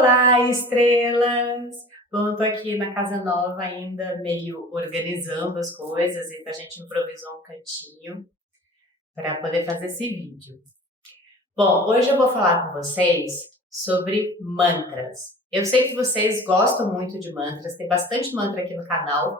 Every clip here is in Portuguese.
Olá, estrelas! Bom, eu tô aqui na casa nova ainda, meio organizando as coisas, e a gente improvisou um cantinho para poder fazer esse vídeo. Bom, hoje eu vou falar com vocês sobre mantras. Eu sei que vocês gostam muito de mantras, tem bastante mantra aqui no canal,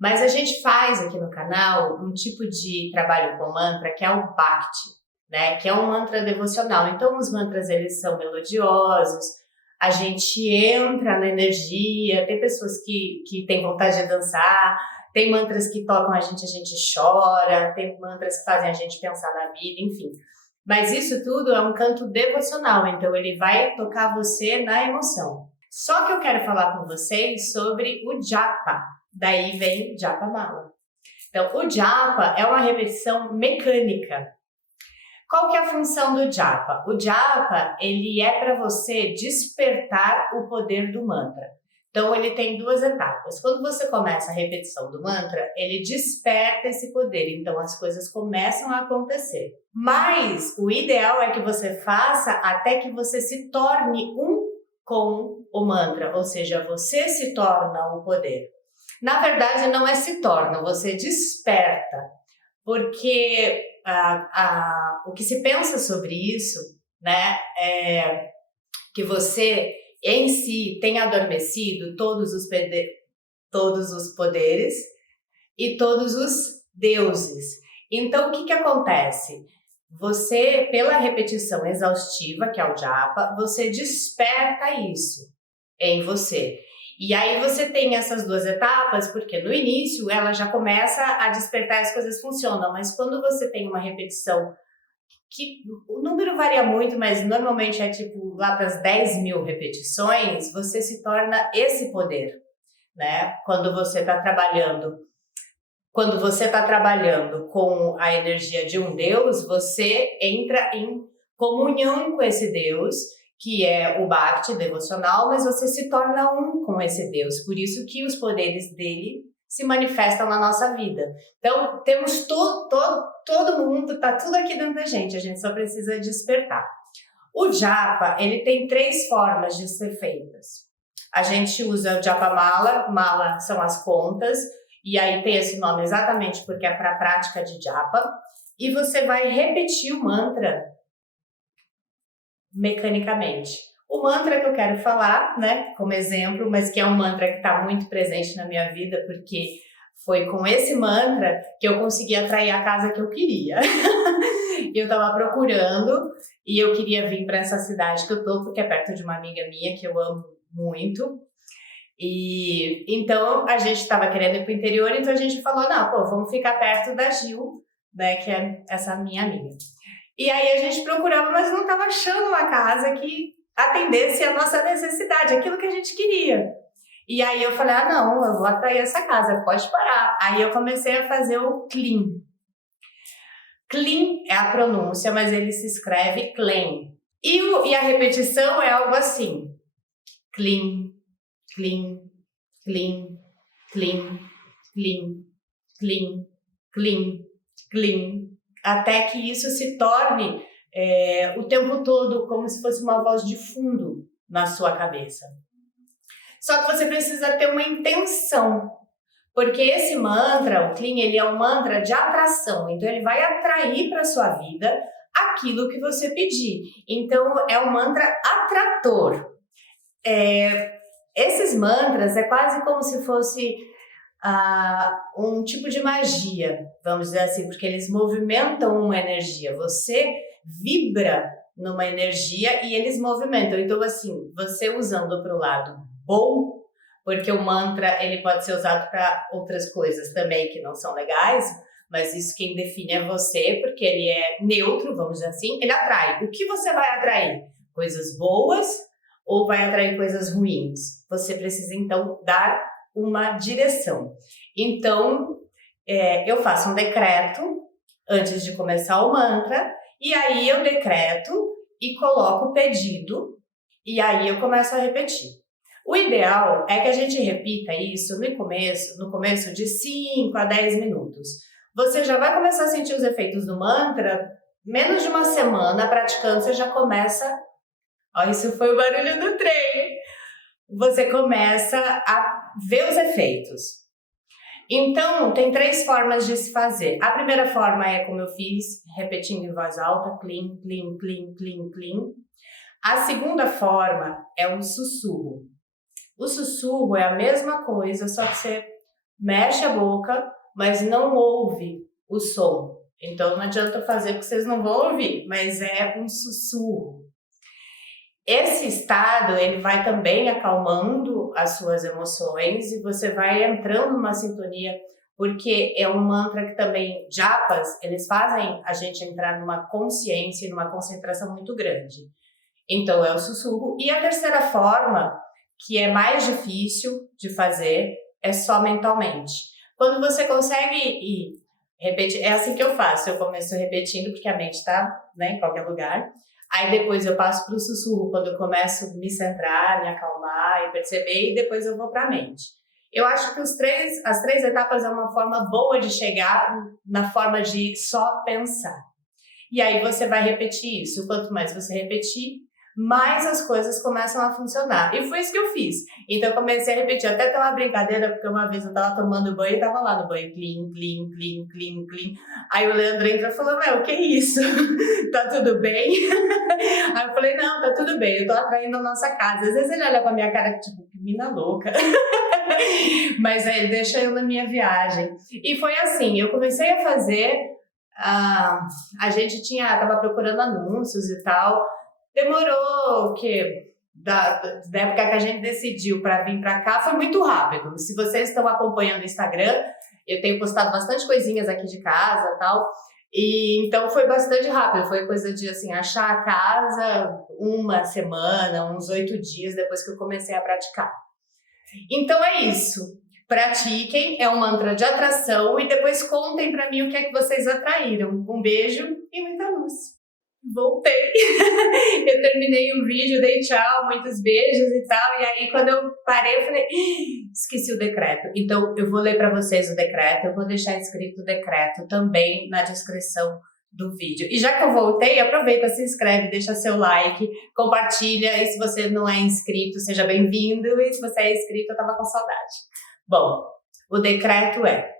mas a gente faz aqui no canal um tipo de trabalho com mantra que é o Bhakti, né? Que é um mantra devocional. Então os mantras eles são melodiosos, a gente entra na energia, tem pessoas que têm vontade de dançar, tem mantras que tocam a gente chora, tem mantras que fazem a gente pensar na vida, enfim. Mas isso tudo é um canto devocional, então ele vai tocar você na emoção. Só que eu quero falar com vocês sobre o japa, daí vem Japamala. Então, o japa é uma repetição mecânica. Qual que é a função do japa? O japa, ele é para você despertar o poder do mantra. Então, ele tem duas etapas. Quando você começa a repetição do mantra, ele desperta esse poder. Então, as coisas começam a acontecer. Mas, o ideal é que você faça até que você se torne um com o mantra. Ou seja, você se torna o poder. Na verdade, não é se torna, você desperta. Porque o que se pensa sobre isso, né, é que você em si tem adormecido todos os poderes e todos os deuses. Então, o que acontece? Você, pela repetição exaustiva, que é o japa, você desperta isso em você. E aí você tem essas duas etapas, porque no início ela já começa a despertar e as coisas funcionam, mas quando você tem uma repetição, que o número varia muito, mas normalmente é tipo lá para as 10.000 repetições, você se torna esse poder, né? Quando você está trabalhando com a energia de um Deus, você entra em comunhão com esse Deus, que é o Bhakti devocional, mas você se torna um com esse Deus. Por isso que os poderes dele se manifestam na nossa vida. Então, temos todo mundo, tá tudo aqui dentro da gente, a gente só precisa despertar. O japa, ele tem 3 formas de ser feitas. A gente usa o japamala, mala são as contas, e aí tem esse nome exatamente porque é para a prática de japa, e você vai repetir o mantra mecanicamente. O mantra que eu quero falar, né, como exemplo, mas que é um mantra que está muito presente na minha vida, porque foi com esse mantra que eu consegui atrair a casa que eu queria. Eu estava procurando e eu queria vir para essa cidade que eu tô, porque é perto de uma amiga minha que eu amo muito. E então a gente estava querendo ir para o interior, então a gente falou, não, pô, vamos ficar perto da Gil, né, que é essa minha amiga. E aí a gente procurava, mas não estava achando uma casa que atendesse a nossa necessidade, aquilo que a gente queria. E aí eu falei, não, eu vou atrair essa casa, pode parar. Aí eu comecei a fazer o clean. Clean é a pronúncia, mas ele se escreve clean. E a repetição é algo assim. Clean, clean, clean, clean, clean, clean, clean, clean, até que isso se torne o tempo todo como se fosse uma voz de fundo na sua cabeça. Só que você precisa ter uma intenção, porque esse mantra, o clean, ele é um mantra de atração, então ele vai atrair para sua vida aquilo que você pedir. Então é um mantra atrator. Esses mantras é quase como se fosse um tipo de magia, vamos dizer assim, porque eles movimentam uma energia. Você vibra numa energia e eles movimentam. Então, assim, você usando para o lado bom, porque o mantra ele pode ser usado para outras coisas também que não são legais, mas isso quem define é você, porque ele é neutro, vamos dizer assim, ele atrai. O que você vai atrair? Coisas boas ou vai atrair coisas ruins? Você precisa, então, dar uma direção. Então, eu faço um decreto antes de começar o mantra, e aí eu decreto e coloco o pedido, e aí eu começo a repetir. O ideal é que a gente repita isso no começo de 5 a 10 minutos. Você já vai começar a sentir os efeitos do mantra, menos de uma semana praticando, você já começa... Ó, isso foi o barulho do trem! você começa a ver os efeitos. Então, tem 3 formas de se fazer. A primeira forma é como eu fiz, repetindo em voz alta, clean, clean, clean, clean, clean. A segunda forma é um sussurro. O sussurro é a mesma coisa, só que você mexe a boca, mas não ouve o som. Então não adianta fazer porque vocês não vão ouvir, mas é um sussurro. Esse estado, ele vai também acalmando as suas emoções e você vai entrando numa sintonia, porque é um mantra que também, japas, eles fazem a gente entrar numa consciência, numa concentração muito grande. Então é o sussurro. E a terceira forma, que é mais difícil de fazer, é só mentalmente. Quando você consegue ir repetir, é assim que eu faço, eu começo repetindo porque a mente está, né, em qualquer lugar. Aí depois eu passo para o sussurro, quando eu começo a me centrar, me acalmar e perceber, e depois eu vou para a mente. Eu acho que as 3 etapas é uma forma boa de chegar na forma de só pensar. E aí você vai repetir isso. Quanto mais você repetir, mais as coisas começam a funcionar. E foi isso que eu fiz. Então eu comecei a repetir. Até tem uma brincadeira, porque uma vez eu tava tomando banho e tava lá no banho. Clean, clean, clean, clean, clean. Aí o Leandro entrou e falou, meu, que isso? Tá tudo bem? Aí eu falei, não, tá tudo bem. Eu tô atraindo a nossa casa. Às vezes ele olha pra minha cara, tipo, que mina louca. Mas aí deixa eu na minha viagem. E foi assim, eu comecei a fazer... a gente tava procurando anúncios e tal. Demorou o quê? Da época que a gente decidiu para vir para cá, foi muito rápido. Se vocês estão acompanhando o Instagram, eu tenho postado bastante coisinhas aqui de casa e tal. E então foi bastante rápido. Foi coisa de assim, achar a casa uma semana, uns 8 dias depois que eu comecei a praticar. Então é isso. Pratiquem, é um mantra de atração e depois contem para mim o que é que vocês atraíram. Um beijo e muita luz. Voltei. Eu terminei o vídeo, dei tchau, muitos beijos e tal. E aí, quando eu parei, eu falei, esqueci o decreto. Então, eu vou ler para vocês o decreto. Eu vou deixar escrito o decreto também na descrição do vídeo. E já que eu voltei, aproveita, se inscreve, deixa seu like, compartilha. E se você não é inscrito, seja bem-vindo. E se você é inscrito, eu tava com saudade. Bom, o decreto é...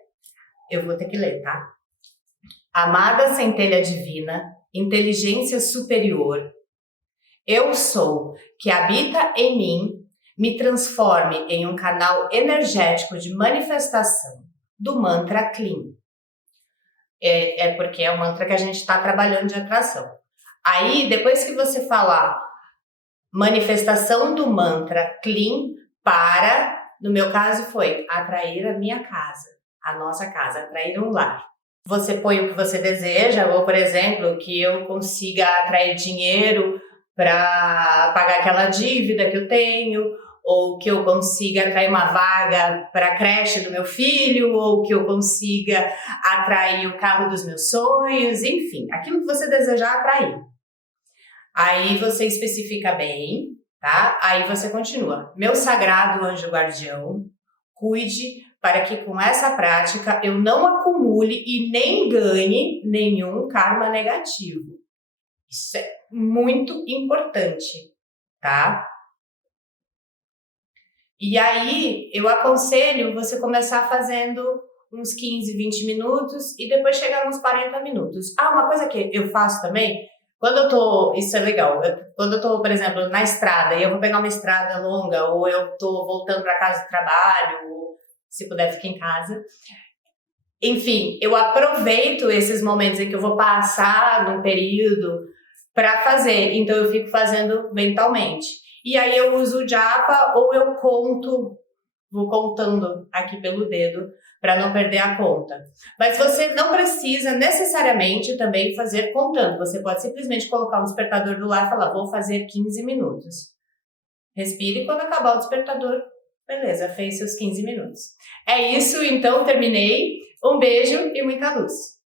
Eu vou ter que ler, tá? Amada centelha divina, inteligência superior, eu sou, que habita em mim, me transforme em um canal energético de manifestação do mantra Clean. É porque é o mantra que a gente está trabalhando de atração. Aí, depois que você falar manifestação do mantra Clean, no meu caso foi atrair a minha casa, a nossa casa, atrair um lar. Você põe o que você deseja, ou, por exemplo, que eu consiga atrair dinheiro para pagar aquela dívida que eu tenho, ou que eu consiga atrair uma vaga para a creche do meu filho, ou que eu consiga atrair o carro dos meus sonhos, enfim, aquilo que você desejar atrair. Aí você especifica bem, tá? Aí você continua. Meu sagrado anjo guardião, cuide para que com essa prática eu não acumule e nem ganhe nenhum karma negativo. Isso é muito importante, tá? E aí eu aconselho você começar fazendo uns 15, 20 minutos e depois chegar uns 40 minutos. Uma coisa que eu faço também, quando eu tô, isso é legal, quando eu tô, por exemplo, na estrada e eu vou pegar uma estrada longa ou eu tô voltando para casa do trabalho, ou se puder ficar em casa. Enfim, eu aproveito esses momentos em que eu vou passar num período para fazer, então eu fico fazendo mentalmente. E aí eu uso o japa ou eu vou contando aqui pelo dedo para não perder a conta. Mas você não precisa necessariamente também fazer contando. Você pode simplesmente colocar um despertador do lado e falar, vou fazer 15 minutos. Respire, quando acabar o despertador, beleza, fez seus 15 minutos. É isso, então terminei. Um beijo e muita luz.